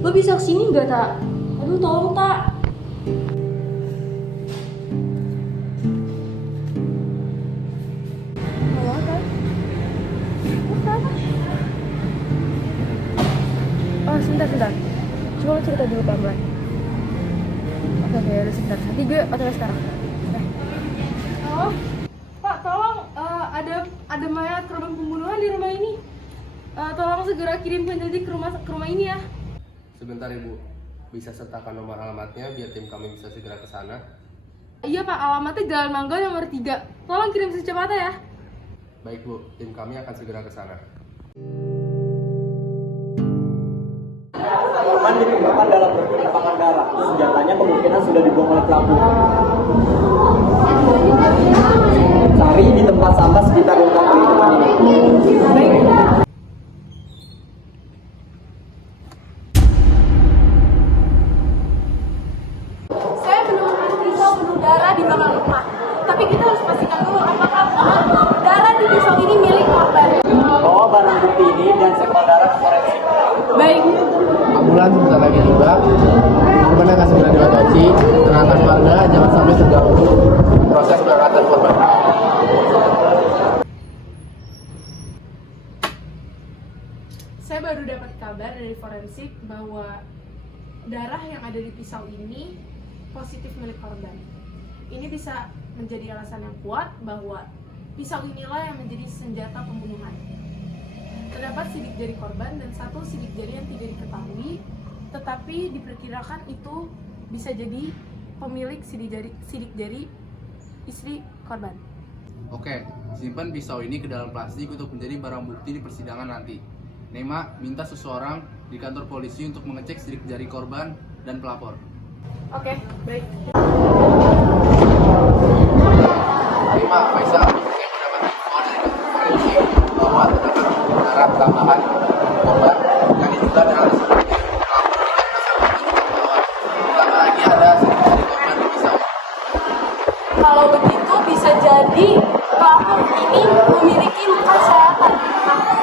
Lo bisa kesini nggak, Tak? Aduh, tolong, Tak. Tolong, Tak. Oh, sebentar. Coba lo cerita dulu pelan-pelan. Oke, udah sebentar. Nanti gue otw sekarang. Oh, Pak, tolong ada mayat korban pembunuhan di rumah ini. Tolong segera kirim penyelidik ke rumah ini ya. Sebentar Ibu, bisa sertakan nomor alamatnya biar tim kami bisa segera ke sana. Iya Pak, alamatnya Jalan Mangga nomor 3. Tolong kirim secepatnya ya. Baik Bu, tim kami akan segera ke sana. Korban ditemukan dalam berlumpuran darah. Senjatanya kemungkinan sudah dibuang oleh pelaku. Cari di tempat sampah sekitar lokasi teman ini. Saya menemukan pisau penuh darah di belakang rumah. Tapi kita harus pastikan dulu apakah darah di pisau ini milik korban. Bawa barang bukti ini dan sampel darah ke forensik. Baik. Ambulans sebentar lagi tiba. Korban akan segera diotopsi. Tenangkan warga jangan sampai terganggu proses pengangkatan korban. Saya baru dapat kabar dari forensik bahwa darah yang ada di pisau ini positif milik korban. Ini bisa menjadi alasan yang kuat bahwa pisau inilah yang menjadi senjata pembunuhan. Terdapat sidik jari korban dan satu sidik jari yang tidak diketahui, tetapi diperkirakan itu bisa jadi pemilik sidik jari istri korban. Oke, simpan pisau ini ke dalam plastik untuk menjadi barang bukti di persidangan nanti. Nema, minta seseorang di kantor polisi untuk mengecek sidik jari korban dan pelapor. Oke, baik. Terima, Faisal. Saya mendapat info dari kantor forensik bahwa terdapat darah tambahan korban yang diduga dengan pelapor ditambah lagi ada sidik jari korban di pisau. Kalau begitu bisa jadi pelaku ini memiliki luka sayatan.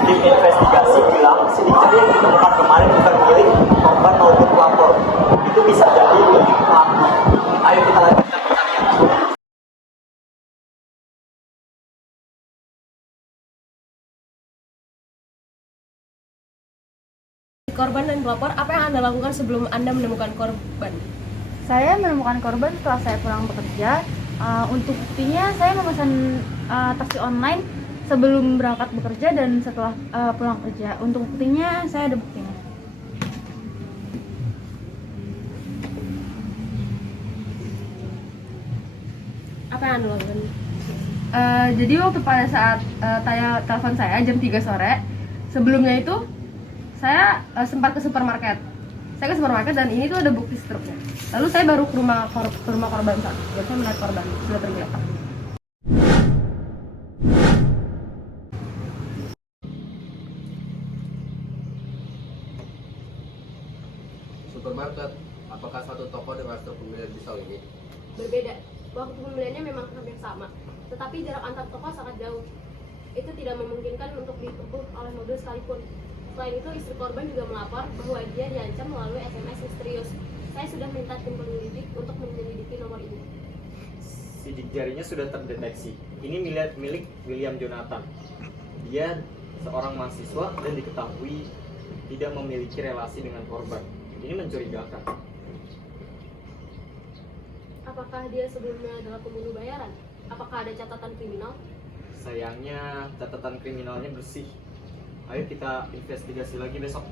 Tim investigasi bilang sidik jari yang ditemukan kemarin bukan milik korban maupun pelapor. Itu bisa jadi milik pelaku. Ayo kita lanjutkan pencarian. Korban dan pelapor, apa yang Anda lakukan sebelum Anda menemukan korban? Saya menemukan korban setelah saya pulang bekerja. Untuk buktinya, saya memesan taksi online sebelum berangkat bekerja dan setelah pulang kerja. Untuk buktinya, saya ada buktinya. Apa yang Anda lakukan? Jadi waktu pada saat Taya telepon saya jam 3 sore, sebelumnya itu saya sempat ke supermarket. Saya ke supermarket dan ini tuh ada bukti struknya. Lalu saya baru ke rumah korban saat. Dan saya melihat korban sudah tergeletak. Supermarket, apakah satu toko dengan stok pembelian pisau ini? Berbeda. Waktu pembeliannya memang hampir sama, tetapi jarak antar toko sangat jauh. Itu tidak memungkinkan untuk ditempuh oleh mobil sekalipun. Selain itu, istri korban juga melapor bahwa dia diancam melalui SMS misterius. Saya sudah minta tim penyelidik untuk menyelidiki nomor ini. Sidik jarinya sudah terdeteksi. Ini milik William Jonathan. Dia seorang mahasiswa dan diketahui tidak memiliki relasi dengan korban. Ini mencurigakan. Apakah dia sebelumnya adalah pembunuh bayaran? Apakah ada catatan kriminal? Sayangnya catatan kriminalnya bersih. Ayo kita investigasi lagi besok.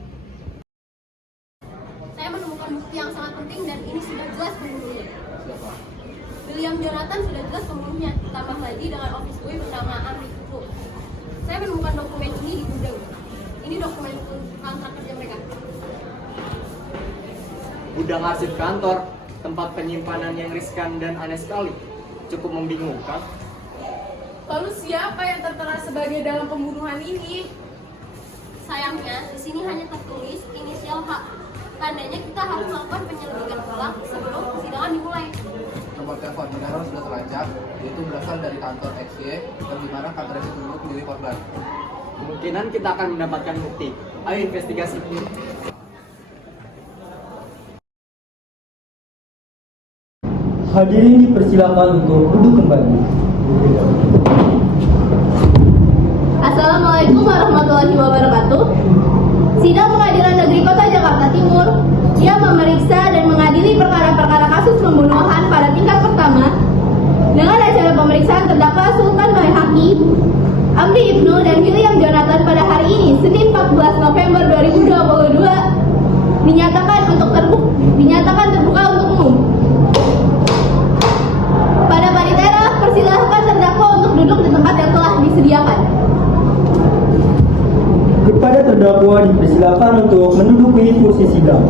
Saya menemukan bukti yang sangat penting dan ini sudah jelas pembunuhnya. William Jonathan sudah jelas pembunuhnya, ditambah lagi dengan office boy bernama Amri Kuku. Saya menemukan dokumen ini di gudang. Ini dokumen kontrak kerja mereka. Gudang arsip kantor, tempat penyimpanan yang riskan dan aneh sekali. Cukup membingungkan. Lalu siapa yang tertera sebagai dalam pembunuhan ini? Sayangnya, di sini hanya tertulis inisial H. Tandanya kita harus melakukan penyelidikan ulang sebelum persidangan dimulai. Nomor telepon saudara sudah terlacak, yaitu berasal dari kantor XY dan di mana kantor itu duduk milik korban. Kemungkinan kita akan mendapatkan bukti. Ayo investigasi. Hadirin dipersilakan untuk duduk kembali. Assalamualaikum warahmatullahi wabarakatuh. Sidang Pengadilan Negeri Kota Jakarta Timur yang memeriksa dan mengadili perkara-perkara kasus pembunuhan pada tingkat pertama dengan acara pemeriksaan terdakwa Sultan Baihaqi, Amri Ibnu dan William Jonathan pada hari ini, Senin 14 November 2022, dinyatakan terbuka untuk umum. Pada panitia, persilahkan terdakwa untuk duduk di tempat yang telah disediakan. Kepada terdakwa dipersilakan untuk menduduki kursi sidang.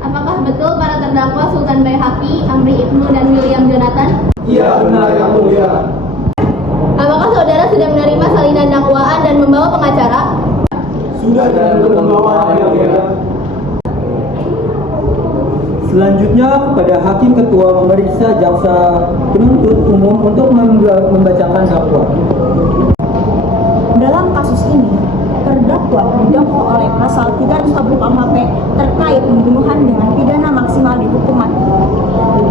Apakah betul para terdakwa Sultan Baihaqi, Amri Ibnu dan William Jonathan? Iya, benar yang mulia. Apakah saudara sudah menerima salinan dakwaan dan membawa pengacara? Sudah dan membawa yang mulia. Selanjutnya kepada Hakim Ketua memeriksa jaksa penuntut umum untuk membacakan dakwaan. Dalam kasus ini, terdakwa didakwa oleh pasal 310 KUHP terkait pembunuhan dengan pidana maksimal dihukum mati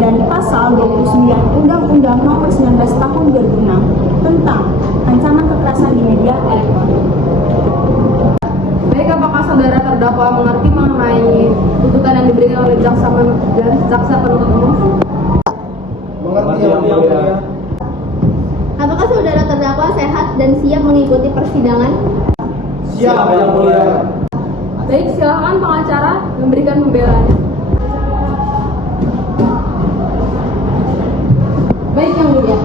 dan pasal 29 Undang-Undang Nomor 19 Tahun 2006 tentang ancaman kekerasan di media elektronik. Baik, apakah saudara terdakwa mengerti mengenai tuntutan yang diberikan oleh jaksa penuntut umum? Mengerti yang mulia. Apakah saudara terdakwa sehat dan siap mengikuti persidangan? Siap yang mulia. Baik, silakan pengacara memberikan pembelaan. Baik yang mulia.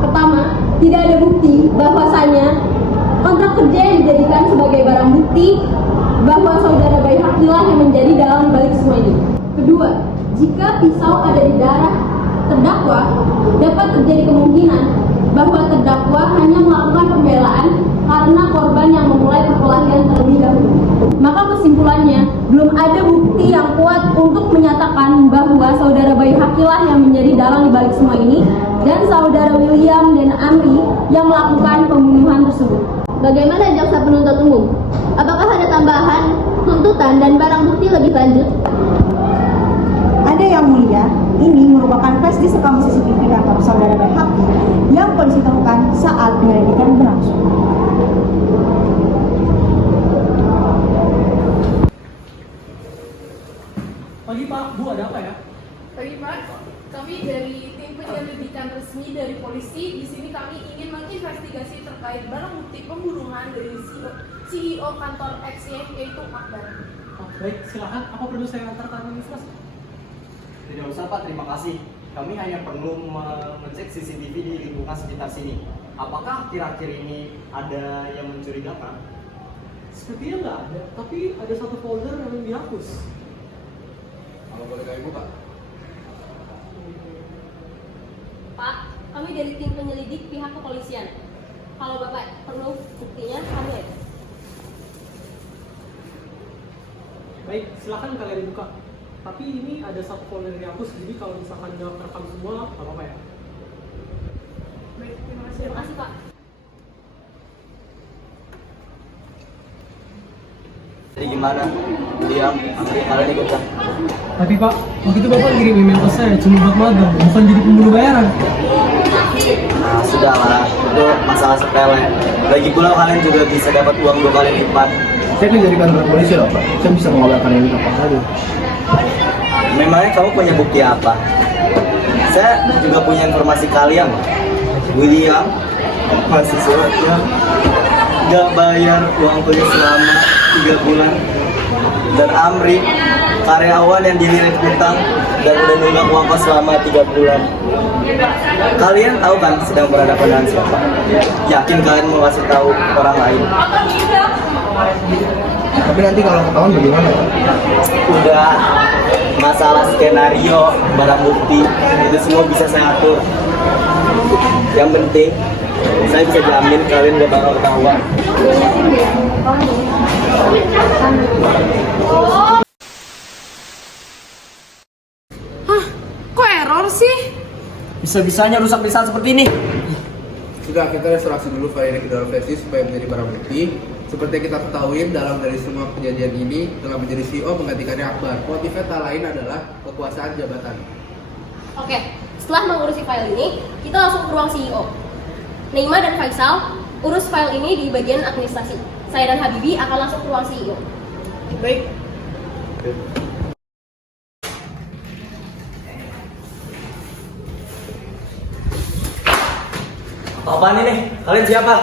Pertama, tidak ada bukti bahwasanya kontrak kerja yang dijadikan sebagai barang bukti bahwa saudara Baihaqi lah yang menjadi dalang balik semua ini. Kedua, jika pisau ada di darah terdakwa, dapat terjadi kemungkinan bahwa terdakwa hanya melakukan pembelaan karena korban yang memulai perkelahian terlebih dahulu. Maka kesimpulannya, belum ada bukti yang kuat untuk menyatakan bahwa saudara Baihaqi lah yang menjadi dalang di balik semua ini dan saudara William dan Amri yang melakukan pembunuhan tersebut. Bagaimana jaksa penuntut umum? Apakah ada tambahan, tuntutan, dan barang bukti lebih lanjut? Ada yang mulia, ini merupakan flash disk rekaman CCTV kantor saudara Baihaqi yang polisi temukan saat penyelidikan berlangsung. Pagi Pak, Bu, ada apa ya? Pagi Pak, kami dari tim penyelidikan resmi dari polisi. Di sini kami ingin menginvestigasi terkait barang bukti pembunuhan dari CEO kantor X yaitu Akbar. Oh, baik, silakan. Apa perlu saya antarkan ini, Mas? Tidak usah Pak, terima kasih. Kami hanya perlu mengecek CCTV di lingkungan sekitar sini. Apakah akhir-akhir ini ada yang mencurigakan? Sepertinya nggak ada, tapi ada satu folder yang dihapus. Kalau boleh kami buka. Pak, kami dari tim penyelidik pihak kepolisian. Kalau Bapak perlu buktinya, kami ada. Baik, silakan kalian dibuka. Tapi ini ada satu folder yang dihapus, jadi kalau misalkan nggak terekam semua, nggak apa-apa ya. Baik, terima kasih. Terima kasih Pak. Jadi gimana? Diam, kalian ikut kan? Tapi Pak, waktu itu Bapak kirim email ke saya cuma buat magang, bukan jadi pembunuh bayaran. Nah, sudahlah, itu masalah sepele. Lagi pula kalian juga bisa dapat uang 2 kali lipat Saya kan dari kantor polisi loh Pak. Saya bisa mengabarkan ini apa saja. Memangnya kamu punya bukti apa? Saya juga punya informasi kalian. William, mahasiswanya, gak bayar uang kuliah selama 3 bulan. Dan Amri, karyawan yang dilirik hutang dan udah nunggak uang kos selama 3 bulan. Kalian tahu kan sedang berhadapan dengan siapa? Yakin kalian mau kasih tahu orang lain? Tapi nanti kalau ketahuan bagaimana Pak? Udah, masalah skenario, barang bukti, itu semua bisa saya atur. Yang penting, saya bisa jamin kalian gak bakal ketahuan. Hah, kok error sih? Bisa-bisanya rusak di saat seperti ini. Sudah, kita restorasi dulu file ini ke dalam versi supaya menjadi barang bukti. Seperti yang kita ketahui, dalam dari semua kejadian ini telah menjadi CEO menggantikannya Akbar. Motifnya tak lain adalah kekuasaan jabatan. Oke, setelah mengurusi file ini, kita langsung ke ruang CEO. Neima dan Faisal urus file ini di bagian administrasi. Saya dan Habibi akan langsung ke ruang CEO. Baik. Apaan ini? Kalian siapa?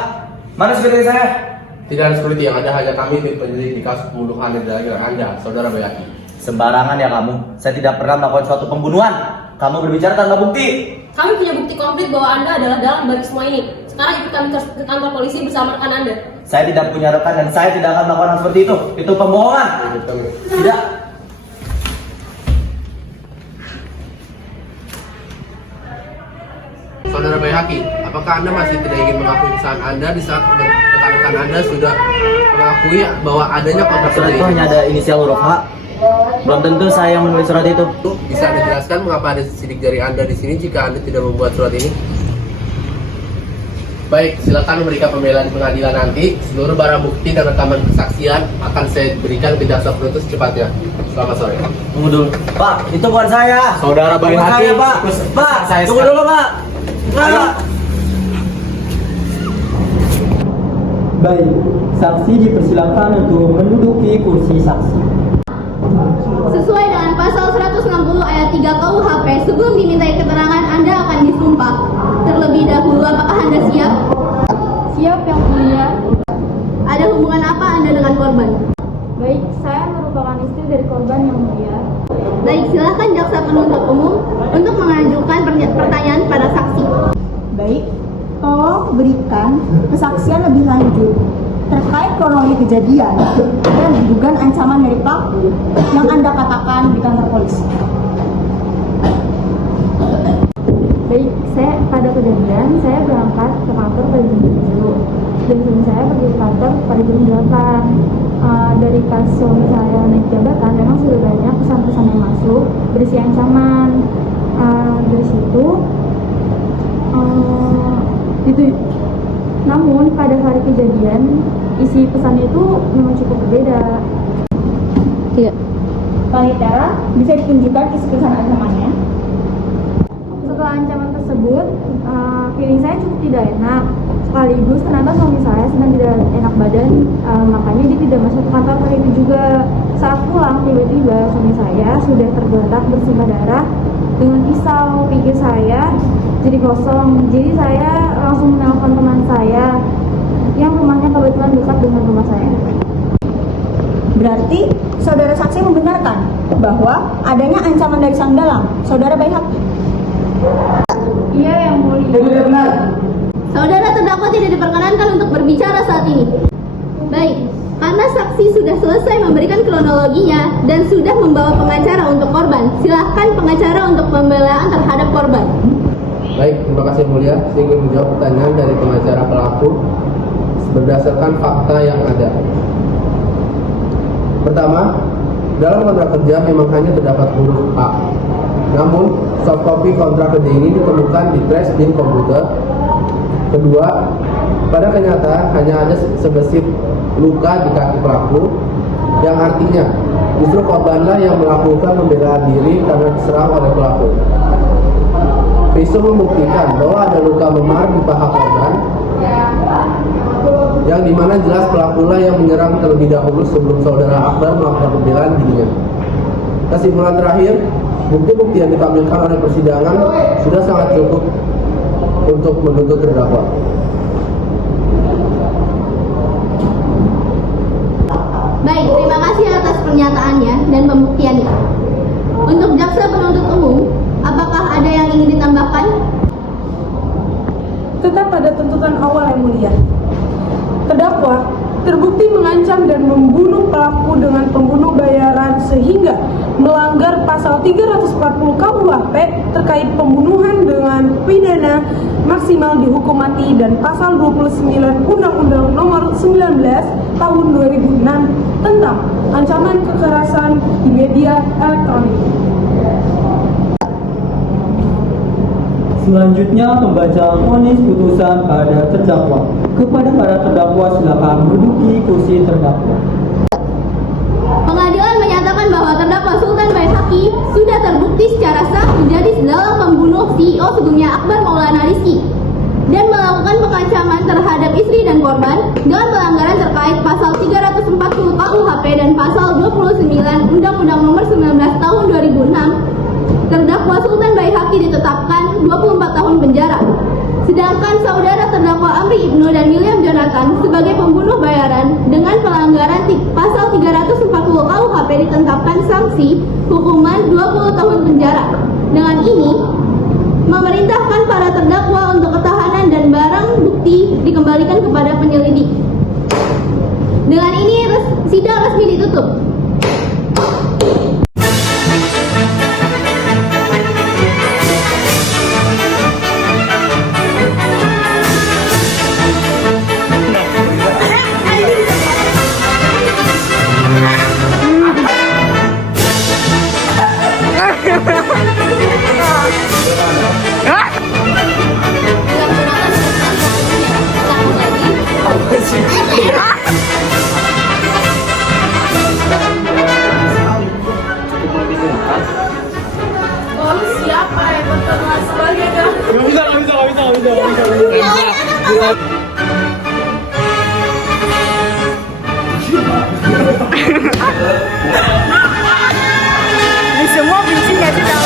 Mana security saya? Tidak ada security, yang ada hanya kami tim penyelidik kasus pembunuhan dan dengan Anda, Saudara Bayaki. Sembarangan ya kamu. Saya tidak pernah melakukan suatu pembunuhan. Kamu berbicara tanpa bukti. Kami punya bukti komplit bahwa Anda adalah dalang balik semua ini. Sekarang ikut kami ke kantor polisi bersama rekan Anda. Saya tidak punya rekan dan saya tidak akan melakukan hal seperti itu. Itu pembohongan. Tidak. Saudara Bayaki, apakah Anda masih tidak ingin mengakui kesalahan Anda di saat rekan-rekan Anda sudah mengakui bahwa adanya kontrak Surat kerja itu ini? hanya ada inisial huruf H. Belum tentu saya yang menulis surat itu. Bisa Anda jelaskan mengapa ada sidik jari Anda di sini jika Anda tidak membuat surat ini? Baik, silakan memberikan pembelaan di pengadilan nanti. Seluruh barang bukti dan rekaman kesaksian akan saya berikan ke jaksa penuntut secepatnya. Selamat sore. Tunggu dulu. Pak, itu bukan saya. Saudara Bukan Bayaki, saya, Pak. Pak, saya tunggu dulu, Pak. Pak. Baik, saksi dipersilakan untuk menduduki kursi saksi. Sesuai dengan pasal 160 ayat 3 KUHP, sebelum dimintai keterangan Anda akan disumpah. Terlebih dahulu, apakah Anda siap? Siap yang mulia. Ada hubungan apa Anda dengan korban? Baik, saya merupakan istri dari korban yang mulia. Baik, silakan jaksa penuntut umum untuk mengajukan pertanyaan pada saksi. Baik, tolong berikan kesaksian lebih lanjut terkait kronologi kejadian dan dugaan ancaman dari pelaku yang Anda katakan di kantor polisi. Baik, pada kejadian saya berangkat ke kantor pada jam 7 dan suami saya pergi ke kantor pada jam 8. Dari pas suami saya naik jabatan memang sudah banyak pesan-pesan yang masuk berisi ancaman. Dari situ namun pada hari kejadian isi pesan itu memang cukup berbeda. Iya. Panitera, bisa ditunjukkan isi pesan ancamannya? Setelah ancaman tersebut, feeling saya cukup tidak enak. Sekaligus ternyata suami saya sedang tidak enak badan, makanya dia tidak masuk ke kantor hari itu juga. Saat pulang, tiba-tiba suami saya sudah tergeletak bersimbah darah dengan pisau. Pikir saya jadi kosong. Jadi saya langsung menelpon teman saya yang rumahnya kebetulan dekat dengan rumah saya. Berarti saudara saksi membenarkan bahwa adanya ancaman dari sang dalang, saudara Bayhaqi. Iya yang mulia. Saudara terdakwa tidak diperkenankan untuk berbicara saat ini. Baik, karena saksi sudah selesai memberikan kronologinya dan sudah membawa pengacara untuk korban, silahkan pengacara untuk pembelaan terhadap korban. Baik, terima kasih mulia. Saya ingin menjawab pertanyaan dari pengacara pelaku berdasarkan fakta yang ada. Pertama, dalam kontrak kerja memang hanya terdapat huruf A. Namun, soft copy kontrak kerja ini ditemukan di trash bin komputer. Kedua, pada kenyataan hanya ada sebesit luka di kaki pelaku, yang artinya justru korbanlah yang melakukan pembelaan diri karena diserang oleh pelaku. Visum membuktikan bahwa ada luka memar di paha korban yang dimana jelas pelakulah yang menyerang terlebih dahulu sebelum saudara Akbar melakukan pembelaan dirinya. Kesimpulan terakhir, bukti-bukti yang ditampilkan oleh persidangan sudah sangat cukup untuk menuntut terdakwa. Baik, terima kasih atas pernyataannya dan pembuktiannya. Untuk jaksa penuntut umum, apakah ada yang ingin ditambahkan? Tetap pada tuntutan awal yang mulia. Terdakwa terbukti mengancam dan membunuh pelaku dengan pembunuh bayaran sehingga melanggar pasal 340 KUHP terkait pembunuhan dengan pidana maksimal dihukum mati dan pasal 29 Undang-Undang Nomor 19 Tahun 2006 tentang ancaman kekerasan di media elektronik. Selanjutnya pembacaan vonis putusan pada terdakwa. Kepada para terdakwa silakan menduduki kursi terdakwa. Pengadilan menyatakan bahwa terdakwa Sultan Baihaqi sudah terbukti secara sah menjadi dalam membunuh CEO sebelumnya Akbar Maulana Rizki dan melakukan pengancaman terhadap istri dan korban dengan pelanggaran terkait pasal 340 KUHP dan pasal 29 Undang-Undang Nomor 19 Tahun 2006. Terdakwa Sultan Baihaqi ditetapkan 24 tahun penjara. Sedangkan saudara terdakwa Amri Ibnu dan William Jonathan sebagai pembunuh bayaran dengan pelanggaran pasal 340 KUHP ditetapkan sanksi hukuman 20 tahun penjara. Dengan ini, memerintahkan para terdakwa untuk ketahanan dan barang bukti dikembalikan kepada penyelidik. Dengan ini, sidang resmi ditutup. Lalu siapa yang berkelas sebagai Ini semua benci ya